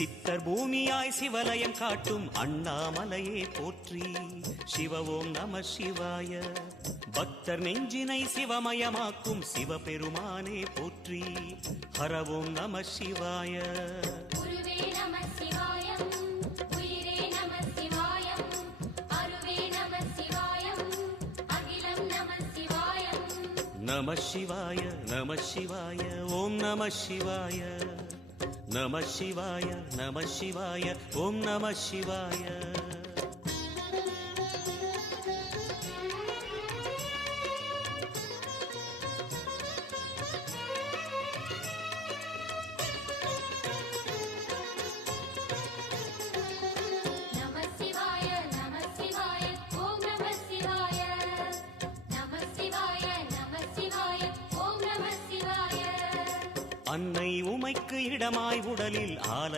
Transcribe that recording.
சித்தர் பூமியாய் சிவலயம் காட்டும் அண்ணாமலையே போற்றி. சிவ ஓம் நம சிவாய. பக்தர் நெஞ்சினை சிவமயமாக்கும் சிவபெருமானே போற்றி. ஹர ஓம் நம சிவாய. குருவே நம சிவாயம், உயிரே நம சிவாயம், அருவே நம சிவாயம், அகிலம் நம சிவாயம். நம சிவாய நம சிவாய ஓம் நம சிவாய. நம சிவாய நம சிவாய ஓம் நம சிவாய. அன்னை உமைக்கு இடமாய் உடலில் ஆல